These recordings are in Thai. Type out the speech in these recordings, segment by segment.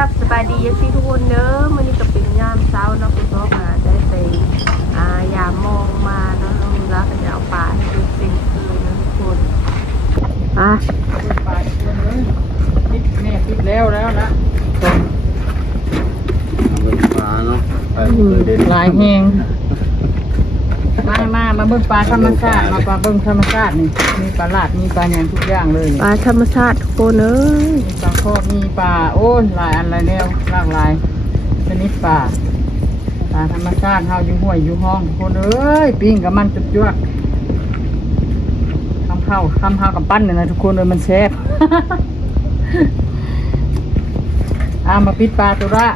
ครับสบายดีเอฟซีทุกคนเด้อมื้อนี้ก็เป็นยามเช้าเนาะคุณพ่อมาได้ไปอ่ายามมองมาเนาะน้องรักก็จะเอาปลาให้ดูเป็นคืนนะทุกคนอะไปเลยปิดแม่ปิดแล้วแล้วนะเป็นปลาเนาะไปเลยเด่นหลายแหงมามามาเบิ่งปลาธรรมชาติมาปลาเบิ่งธรรมชาตินี่มีปลาลาดมีปลาอย่างทุกอย่างเลยปลาธรรมชาติทุกคนเอ้ยมีปลา คอกมีปลาโอ้หลายอันหลายแนวหลากหลายชนิดปลาปลาธรรมชาติเฮาอยู่ห้วยอยู่ห้องคนเอ้ยปิ้งกับมันจุดจวกทำข้าวทำข้าวกับปั้นเนี่ยนะทุกคนเลยมันแซ่บอามาปิดปลาตัวละ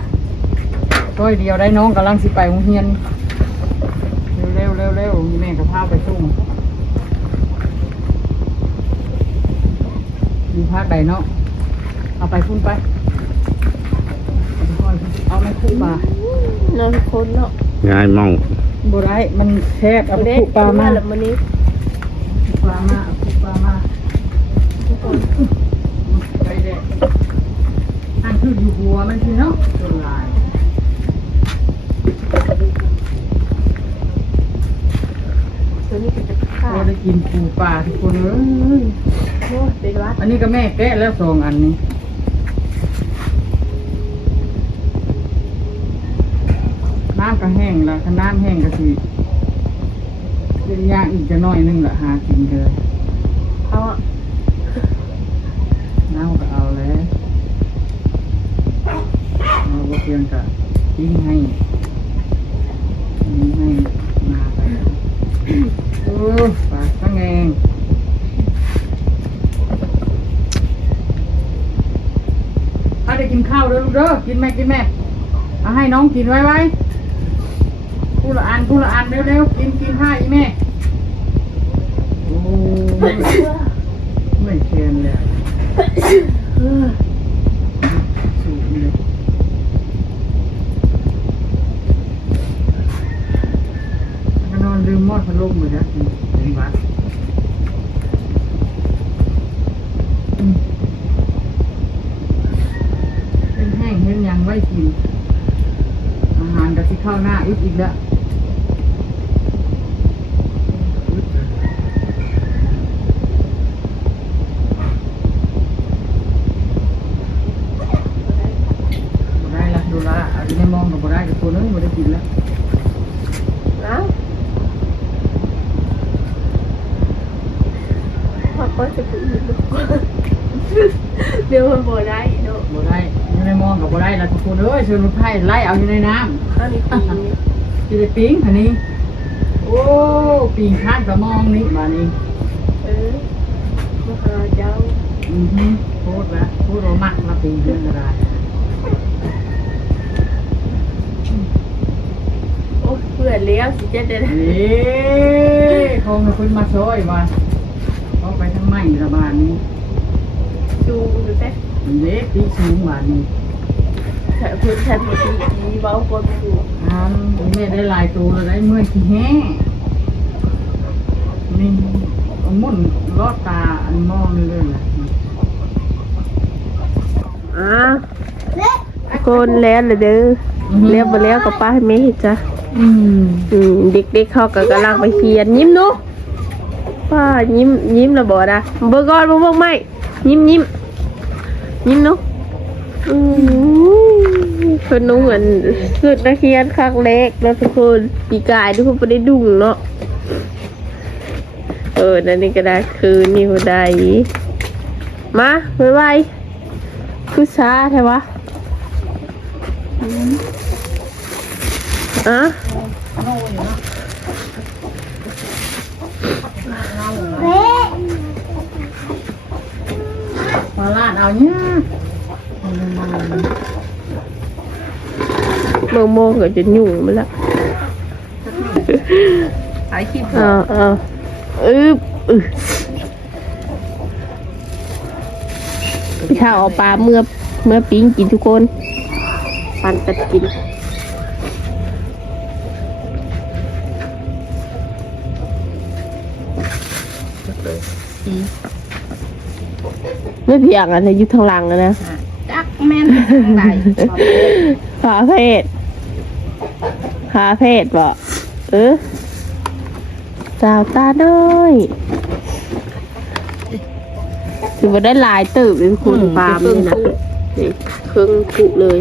ต้อยเดียวได้น้องกำลังสิไปโรงเรียนเร็วเร็วเร็วๆแม่กับพาไปซุ่มมีภาคใดเนาะ เอาไปพุ่นไปเอาไม่คู่ปลาเนาะทุกคนเนาะง่ายมองบัได้มันแคบเอาไปเด็คู่ปลามาแล้วมื้อนี้ปลามาเอาคู่ปลามาไปเด็กอันคืออยู่หัวมันคือเนาะตัวลายตัวนี้ก็จะขาเราดได้กินปูปลาทุกคนเอ้ยโอ้ยเป็นวัดอันนี้ก็แม่แกะแล้วสองอันนี้ ก็แห้งแล้วถ้าน้ำแห้งก็สิเป็นยากอีกจะน้อยนึงละหากินเลยเอาอะน้ำก็เอาแล้วเราก็เพียงกับทิ้งให้ทิ้งให้มาไปโอ้ปลาตั้งเองถ้าได้กินข้าวเด้อลูกเด้อกินแม่กินแม่เอาให้น้องกินไว้ไว้ กูละอันกูละอันเร็วๆกินกินให้อีแม่โอ้ยไม่เค็มเลยเออสูงเลยก็นอนลืมมอดพัดลมเลยนะถึงวัดอืมเป็นแห้งเห็นยังไว้กิน อาหารกับที่เข้าหน้าอึดอีกแล้วบ่ได้ละดูละเอาที่ไม่มอง กับบ่ได้กับคนนึงบ่ได้กินแล้วเอาพอก็จะพูดอีกทุกคนเดี๋ยวมันบ่ได้เนาะบ่ได้อยู่ในมองกับบ่ได้ละทุกคนเอ้ยเชิญรถไฟไล่เอาอยู่ในน้ำอันนี้ปีนี้ที่ได้ปิ้งอันนี้ โอ้ปิ้งข้างกระมองนี่มานี่เออมาหาเจ้าอือฮึโคตรละโคตรว่ามักละปิ้งเรื่องอะไร พื่อนเลี้ยวสิเจ็ดเดือนเอ๊ะคงคุณมาช่วยว่าเอาไปทั้งไม้ระบาดนี้ดูดูแต่เล็กที่สูงบาดนี้ถ้าเพื่อนฉันบ่ดีดีเบาคนอยู่อ่าแม่ได้หลายตัวแล้วได้เมื่อยขี้แห้นี่เอามุ่นลอดตาอันมองนี่เลยล่ะอ่าคนแล้วเลยเด้อเลี้ยวไปแล้วกับป้าให้แม่เห็นจ้ะ อืมอืมเด็กๆเขาก็กำลังไปเขียนยิ้มดูป้ายิ้มยิ้มระบอนะเบอร์กอนบอร์เบอร์ไม่ยิ้มยิ้มยิ้มนาะอืมคนนู้เหมือนสุดนักเรียนครั้งแรกแล้วทุกคนปีกายทุกคนไปได้ดุงเนาะเออนั่นนี่ก็ได้คือนี่ก็ได้มาไวๆคือช้าแท้วะ อืมอะมาลาดเอาเนี่ยเมื่อโมงก็จะยุ่งไปแล้วถ่ายคลิปอ่าอ่าอึบอึถ้าเอาปลาเมื่อเมื่อปิ้งกินทุกคนปันกัดกิน ไม่เพียงอะไรอยู่ทางหลังอะนะจักแม่นไหนหาเพศหาเพศบ่เออสาวตาน้อยถือว่าได้หลายตื่นเป็นคุณปาล์มนี่นะนี่เครื่องคุเลย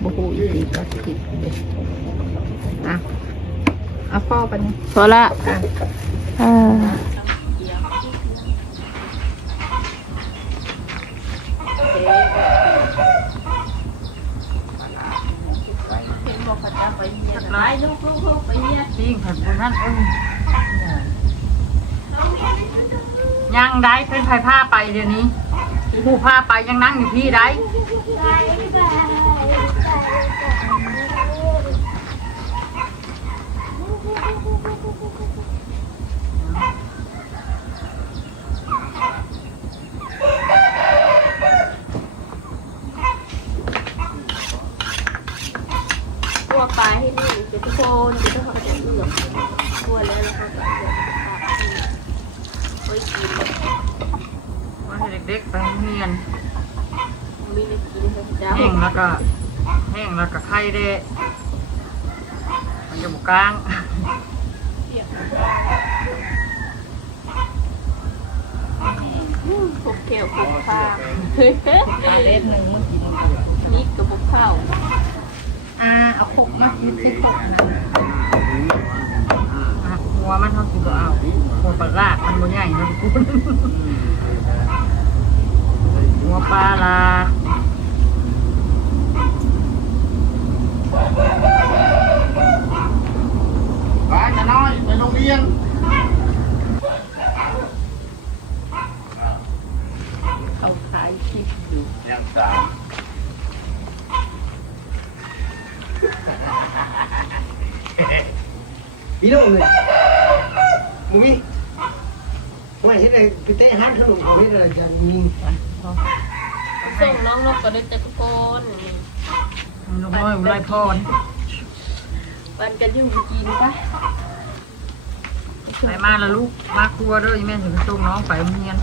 โอ้โหดีก็ติดเลยอะเอาพ่อไปนี่ พอละอ่าจริงผัดคนนั้นเออยังได้เป็นไผผ้าไปเดี๋ยวนี้ผู้ผ้าไปยังนั่งอยู่พี่ได้ ตัวปลาให้นี่จะทุกคนจะต้องเขาจะเอือกตัวแล้วนะคะก็จะโอ้ยกินว่าให้เด็กๆไปโรงเรียนมีได้กินครับจ้าแห้งแล้วก็แห้งแล้วก็ไข่เด้มันจะบุกกลางียบพวกเกลียวพวกข้าวอาเล็ดหนึ่งกินนี่กับพวกข้าวอ่าเอาขกมากินที่ขกนะหัวมันเท่าสิบเอาหัวปลาลากมันบ่ใหญ่นะทุกคนหัวปลาลา ไปจะน้อยไป โรงเรียนเขาขายคลิปอยู่ยังสามพี่น้องเลยมึงมีว่าเห็นอะไรไปเตะฮัทขนมของเห็นอะไรจะมีส่งน้องนกก่อนด้วยจ้ะทุกคนลูกน้อยอุไรพรวันกันยุ่งกินปะ ไปมาแล้วลูกมาครัวเด้ออีแม่ถึงไปส่งน้องไปโรงเรียน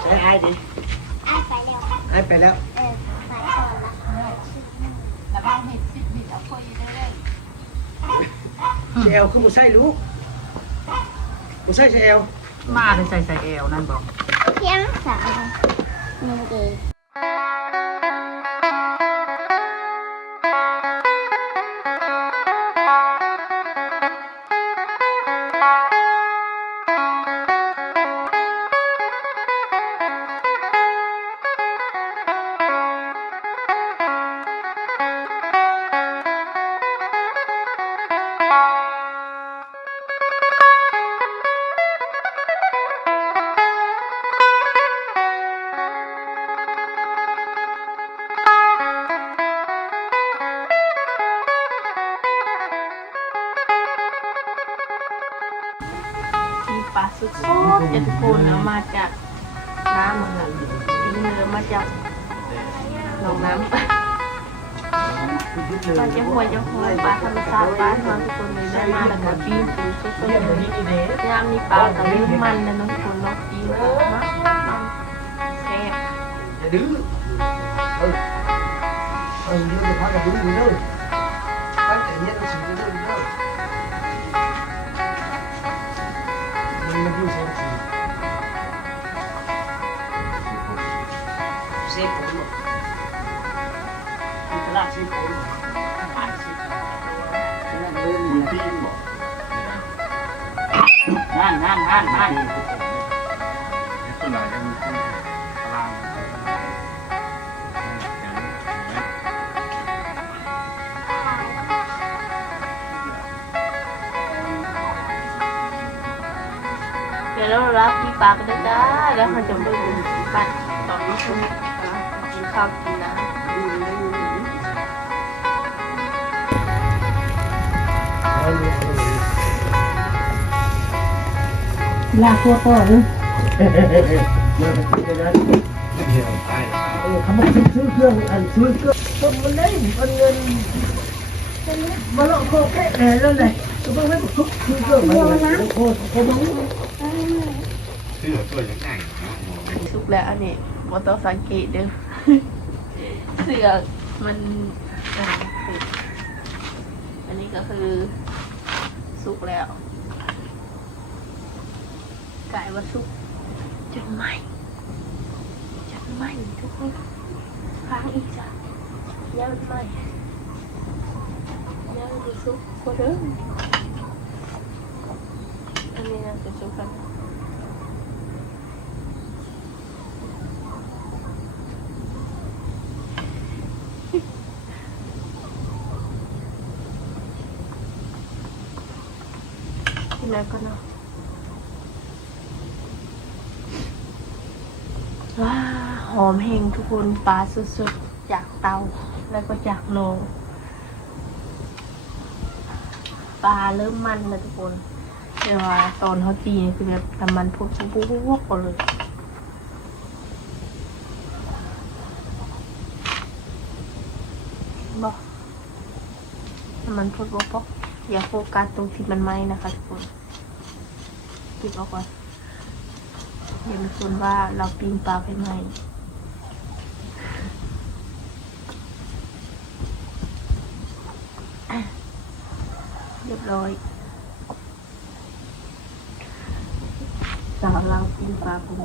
ใช้ไอ้ดิไอ้ไปแล้วแล้วบ้างเห็ดซิดบิดเอาคุยเรื่อยเชลคือมุใส่ลูกมุใส่เชลมาได้ใส่ใส่แอวนั่นบอกเพียงสามหนึ่งเด คนเอามาจากน้ำมันเลยทิ้งเรือมาจากหนองน้ำปลาจะหัวจะหัวปลาธรรมชาติบ้านเราทุกคนเลยได้มาแล้วก็ปีนปูสดๆยยามนี้ปลากับเรื่องมันนะน้องคนน้องปีนนะมันแซ่บดื้อเออเออเดื้อจะพักกับดื้ออยู่เด้อพักแต่เนี้ยต้องสิ่งเด้อเด้อ นั่นนั่นนั่นส่วนใหญ่จะมีคนตารางเดี๋ยวเรารับพี่ปากันด้วยจ้าแล้วเขาจะไปดูปัดตอนนี้คุณกินข้าวกิน ลาพัวก่อนมาไปกินกันนะเออเขาบอกซื้อเครื่องอันซื้อเครื่องต้นมันได้มันเงินมาลองโคแค่แอนแล้วเลยก็ต้องไม่ทุกทุกเรื่องมาเลยโคโคมึงเสื้อตัวยังไงสุกแล้วอันนี้บ่ต้องสังเกตเด้อเสือกมันอ่าติดอันนี้ก็คือสุกแล้ว กลายว่าสุกจนไหมจนไหมทุกคนค้างอีกจ้ะย่างไหมย่างจะสุกกว่าเดิมอันนี้น่าจะสุกกันแล้วก็เนาะว้าห อมแห้งทุกคนปลาสดๆ จากเตาแล้วก็จากโหนงปลาเริ่มมันแล้วทุกคนแต่ว่าตอนเขาจีคือแบบน้ำมันพุดปุ๊บปุ๊บปุ๊บปุ๊บเลยบอกน้ำมันพุดปุ๊บปุ๊บอย่าโฟกัสตรงที่มันไหม้นะคะทุกคนปิดออกก่อนเดี๋ยวมีคนว่าเราปิ้งปลาไปไหม เรียบร้อยสาวเราปิ้งปลาไปไหม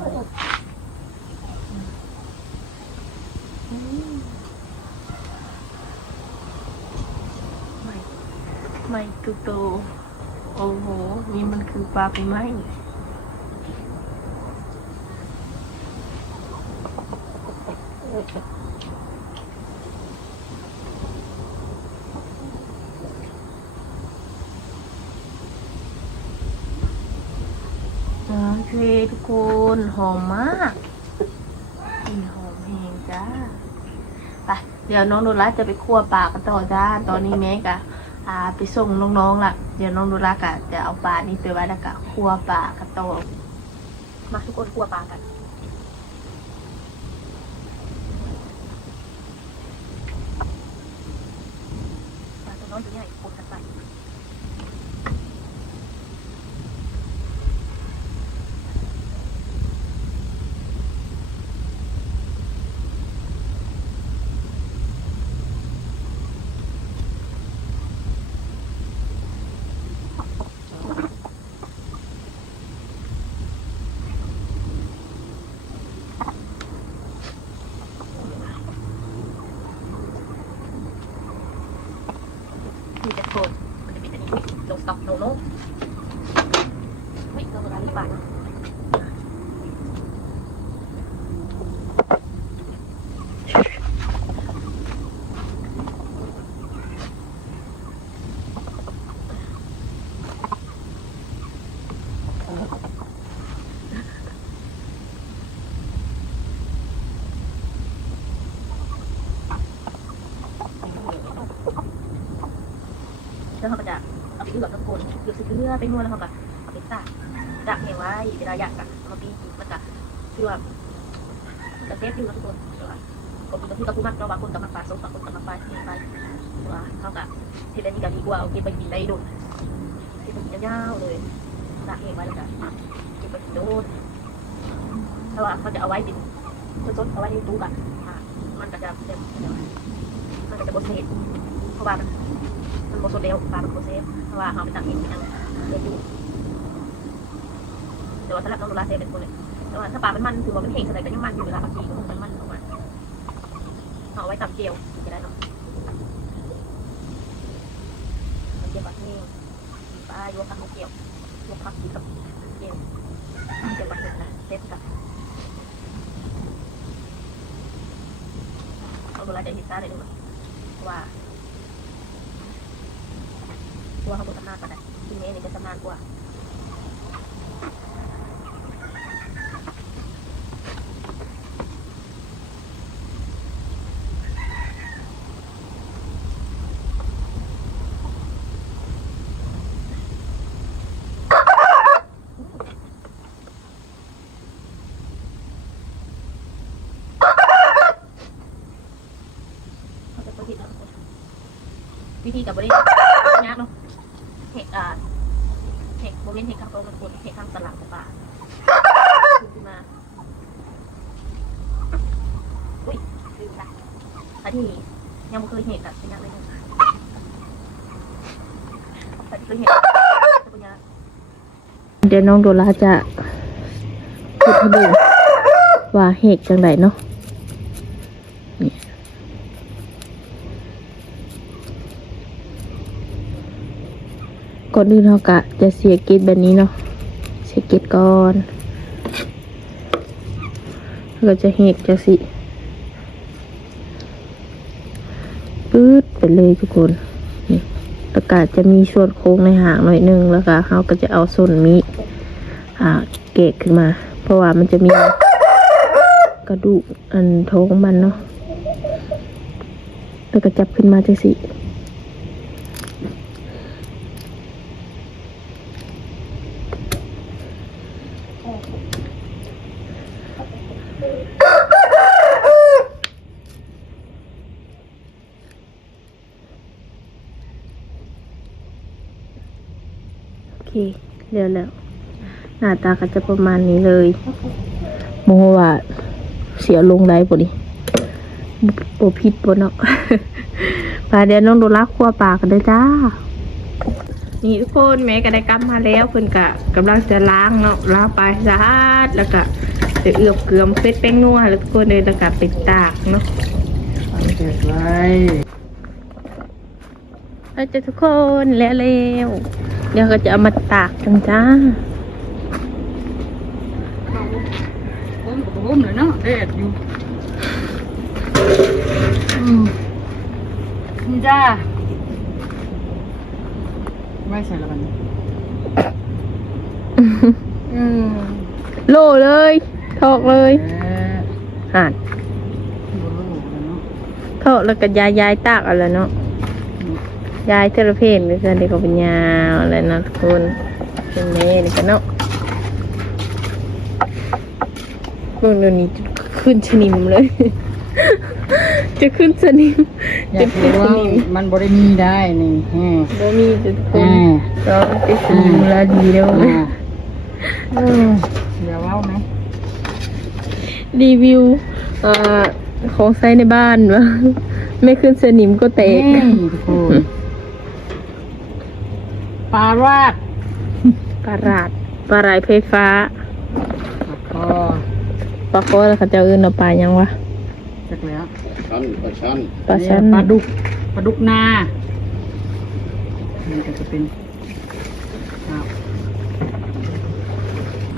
อืมไม่ ไม่ตุโต โอ้โห นี่มันคือปลาไปไหมโอเค ทุกคน หอมมากกลิ่นหอมแหงจ้าไปเดี๋ยวน้องโดรัสจะไปคั่วปลากันต่อจ้า ตอนนี้แม่กะอ่าไปส่งน้องๆล่ะเดี๋ยวน้องดูรักะจะเอาปลานี้ไปไว้แล้วกะคั่วปลากระโตกมาทุกคนคั่วปลากันปลาตัวน้อยตัวใหญ่คนกันไปมีแต่โคนมันจะมีแต่นี้ลงสต็อกโนโน่ไม่ตัวอะไรปลาแล้วเขาก็จะ เอาไปเลือกทุกคนเลือกซื้อเลือกไปนวดแล้วเขาก็เอาไปตากตากเองไว้เวลาอยากอะเอามาปีมันก็คือว่าจะเซฟอยู่นะทุกคนแต่ว่าก็มีกับพี่กับผู้มักเราบางคนกับมักปลาส้มบางคนกับมักปลาที่ไปว่าเขากับที่เลนี่ก็ดีกว่าเอาเก็บไปกินได้โดนเก็บไปกินยาวๆเลยตากเองไว้แล้วก็เก็บไปกินโดนถ้าว่าเขาจะเอาไว้เป็นสดๆเอาไว้ในตู้กันมันก็จะเป็นมันก็จะบดเศษเพราะว่ามัน มันโบโซเดลปลาเป็นโบเซฟเพราะว่าเขาไปตักเองทางเรียนรู้แต่ว่าสำหรับน้องดูแลเซฟเป็นคนเลยแต่ว่าถ้าปลามันมันถือว่ามันเฮงสไลด์ก็ยังมันอยู่เวลาบางทีก็คงมันมันออกมาเอาไว้ตำเจียวจะได้เนาะตำเจียวปลาเฮงปลาโยกกับข้าวเจียวโยกผักกินกับเจียวเจียวปลาเฮงนะเซฟกับเอาดูแลจะเห็นตาได้ดูว่า ตัวเขาบุตรมากกว่าแต่ทีนี้นี่จะชำนาญกว่าเขาจะประดิษฐ์เอาไป ธีกับบริยากเนาะเทคอ่าเทคโมเมนต์เทคข้างโต๊ะมันควรเทคข้างตลาดของป่าขึ้นมาอุ้ยลืมละอันที่ยังไม่เคยเห็นอะเป็นยังไงบ้างแต่ที่เคยเห็นเป็นยังเดี๋ยวน้องโดราจะพูดให้ดูว่าเหตุจังไดเนาะ ก่อนอื่นเรากะจะเสียกิจแบบนี้เนาะเสียกิจก่อนแล้วก็จะเหกจะสิปื๊ดไปเลยทุกคนนี่แล้วก็จะมีส่วนโค้งในหางหน่อยหนึงแล้วก็เขาก็จะเอาส่วนมีอ่าเกะขึ้นมา เพราะว่ามันจะมีกระดูกอันท้องมันเนาะแล้วก็จับขึ้นมาจังสิ โอเค เรียวแล้ว หน้าตาก็จะประมาณนี้เลยโมโหว่าเสียลงได้บ่ดิโบผิดบ่เนาะปลาเดี๋ยวน้องโดรักขั้วปลากันได้จ้า นี่ทุกคนแม่ก็ได้กลับมาแล้วเพิ่นก็กำลังจะล้างเนาะล้างปลาสะอาดแล้วก็จะเอือบเกลือมเฟซแป้งนัวแล้วทุกคนเลยแล้วก็ไปตากเนาะตั้งเจ็ดไว้เราจะทุกคนแล้วเร็ว เดี๋ยวก็จะเอามาตากกันจ้าผมกับผมเลยเนาะแดดอยู่อืมนี่จ้าไว้ใส่แล้วกันอืมโลเลยทอกเลยเอ๊ะห่านโบโลเลยเนาะทอกแล้วก็ยายยายตากเอะไรเนาะ ยายเทระเพนเลยกันเด็กก็เป็นยาวเลยนะทุกคนเป็นเมนี่กันเนาะเบื้องเดี๋ยวนี้จะขึ้นชนิมเลย จะขึ้นชนิมอยาจะกขึ้นรู้ชว่านิมมันบริมีได้นี่แฮะบ่มีจะทุกคนอ่าเราเป็นชนิมแล้วดีแล้วอ่าเออเดี๋ยวเล่าไหมรีวิวเอ่อของใช้ในบ้านวะไม่ขึ้นสนิมก็เตะ นี่ทุกคน ปลาราดปลาราดปลาไหลไฟฟ้าแล้วก็ปลาโคแล้วเขาจะเอื่นเอาปลายังวะจักแล้วชั้นประชันปลาชั้นปลาดุกปลาดุกนานี่ก็จะเป็นครับ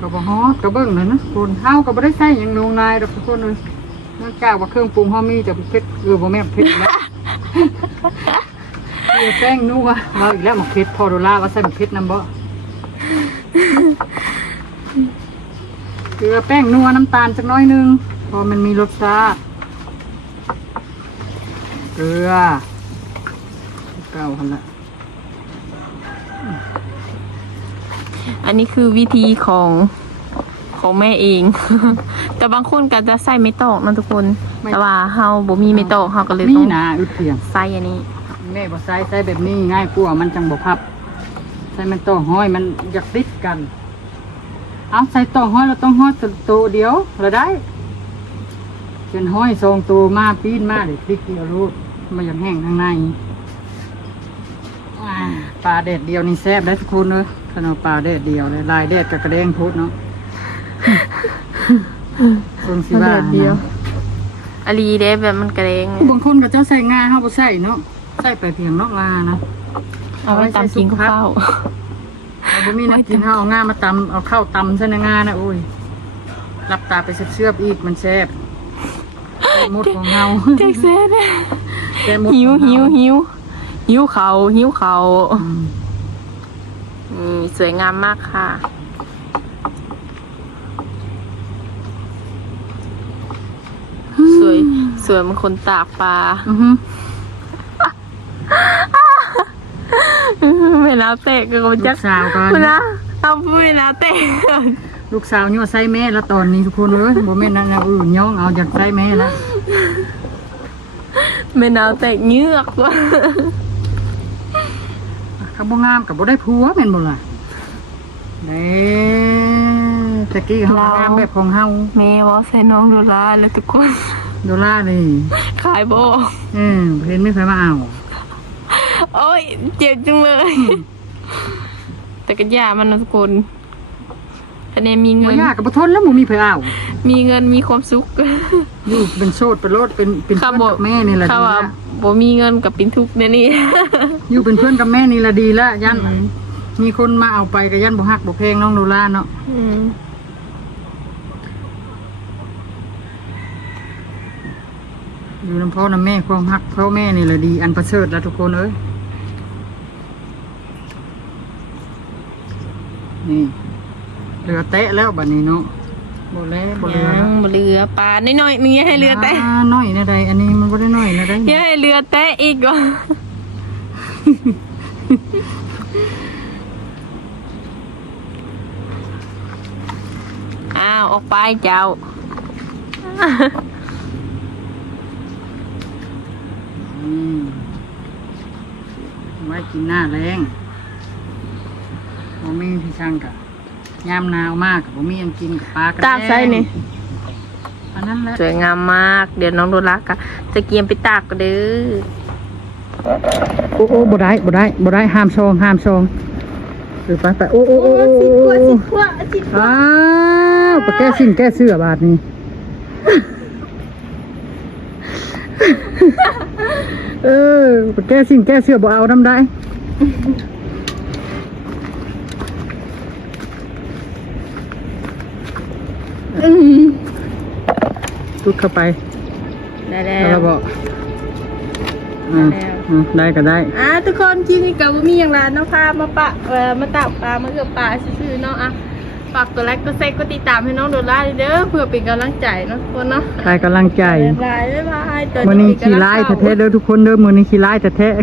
กระบอกฮอกระเบื้องเลยนะคนเฮาก็บ่ได้ใส่หยังลงนายดอกทุกคนเลยเนื่องจากว่าเครื่องปรุงเฮามีแต่เผ็ดเออบ่แม่นเผ็ดแล้ว เกลือแป้งนัวเราอีกแล้วหมกเผ็ดพอโดล่าว่าใส่หมกเผ็ดนำบ่เกลือแป้งนัวน้ำตาลจักหน้อยหนึงพอมันมีรสชาติเกลือเก้าพันละอันนี้คือวิธีของของแม่เอง แต่บางคนก็จะใส่ไม่ตอกนะทุกคน แต่ว่าเฮาบ่มีไม่ตอกเฮาก็เลยนี่ต้องนะอึดเพียงใส่อันนี้ แม่บอกใส่ใส่แบบนี้ง่ายกว่ามันจังบอกพับ ใส่มันต้องห้อยมันอยากติดกัน เอาใส่ต้องห้อยเราต้องห้อยตัวตัวเดียวเราได้เช่นห้อยทรงตัวมาปีนมาเดี๋ยวพลิกเดียวรูดมาอย่างแห้งข้างในว้าปลาเด็ดเดียวนี่แซ่บได้ทุกคนเลยขนมปลาเด็ดเดียวเลยลายเด็ดกับกระเด้งพุดเนาะทรงสิว่าเดียวอลีเด้แบบมันกระเด้งบางคนก็จะใส่งาเขาบ่ใส่เนาะ ใส่ไปเพียงนอกลานะเอาไว้ตามกินข้าวเอาบ่มีนักกินเอาเอาง่ามาตำเอาข้าวตำซะนะง่านะโอ้ยรับตาไปเชือบๆอีกมันแซ่บแซ่บหมดของเฮาเจ๊กเซ่เด้แซ่บหมดหิวของหิวเฮาหิวหิวเขาหิวเขาอืมอืมสวยงามมากค่ะสวยสวยเหมันคนตากปลา อือฮึ เวลาเตะก็มันลูจะกสาวกันคุณนะเอาเวลาเตะลูกสาวนี่ว่าใส่แม่แล้วตอนนี้ทุกคนเลยบ่แม่นนั่นนะอือย่องเอาอยากใส่แม่แล้วเวลาเตะเงือกว่ะเขาบ่งามกับบ่ได้ผัวแม่นบ่ล่ะเด้ตะกี้เขางามแบบของเฮาแม่ว่าใส่น้องโดราแล้วทุกคน โดล่านี่ขายบ่เออเห็นไม่ไผมาเอา โอ้ยเจ็บจังเลย แต่ก็ยามันนะทุกคนคะแนนมีเงิบ่น ยากก็บ่ทนแล้วบ่มีไผเอามีเงินมีความสุข อยู่เป็นโสดเป็นโลดเป็นเป็นข้าเพื่อนบกับแม่นี่แหละข้าดีว่าละบ่มีเงินกับเป็นทุกข์แน่นี่ อยู่เป็นเพื่อนกับแม่นี่ละดีละยันมีคนมาเอาไปก็ยันบ่ฮักบ่เพลงน้องโดล่าเนาะ อืม อยู่น้ำพ่อน้ำแม่ความฮักพ่อแม่นี่ละดี อันประเสริฐแล้วทุกคนเอ้ยนี่เหลือเตะแล้วบัดนี้เนาะบ่แล้วบ่เหลือยัแล้วงบ่เหลือปลาน้อยๆนึงอย่าให้เหลือแต่าน้อยนะใดอันนี้มันบ่ได้น้อยนะได้อย่าให้เหลือแต่อีกว่ะอ้าวออกไปเจ้า อืม ไว้กินหน้าแรงบ่มีที่ช่างกะยามหนาวมากบ่มีหยังกินกับปลากระตากใส่นี่อันนั้นแหละสวยงามมาก เดี๋ยวน้องโดรักอะจะเกียมไปตากก็เด้อโอ้โอ้บ่ได้บ่ได้บ่ได้ห้ามซองห้ามซองเออไปไปโอ้โอ้โอ้โอ้โอ้โอ้อ้าวไปแก้สิ่งแก้เสื้อบาดนี้ เออไปแก้สิ่งแก้เสื้อบ่เอาน้ำได้ตุดเข้าไป ได้แล้แล้ววเราบอกอ่าแล้วอ่าได้ก็ได้ อะทุกคนคลิปนี้ก็บ่มีอย่างไรเนาะค่ะมาปะเอ่อมาตากปลามาเกือบปลาซื่อๆเนาะอะ ฝากกดไลค์กดแชร์กดติดตามให้น้องโดราเด้อเพื่อเป็นกำลังใจเนาะทุกคนเนาะใครกำลังใจบ๊ายบายบ๊ายบายตมือนี้เป็ขี่กำลังไล่ใจแท้ๆเด้อทุกคนเด้อมือนี้ขี่ไล่แท้ๆ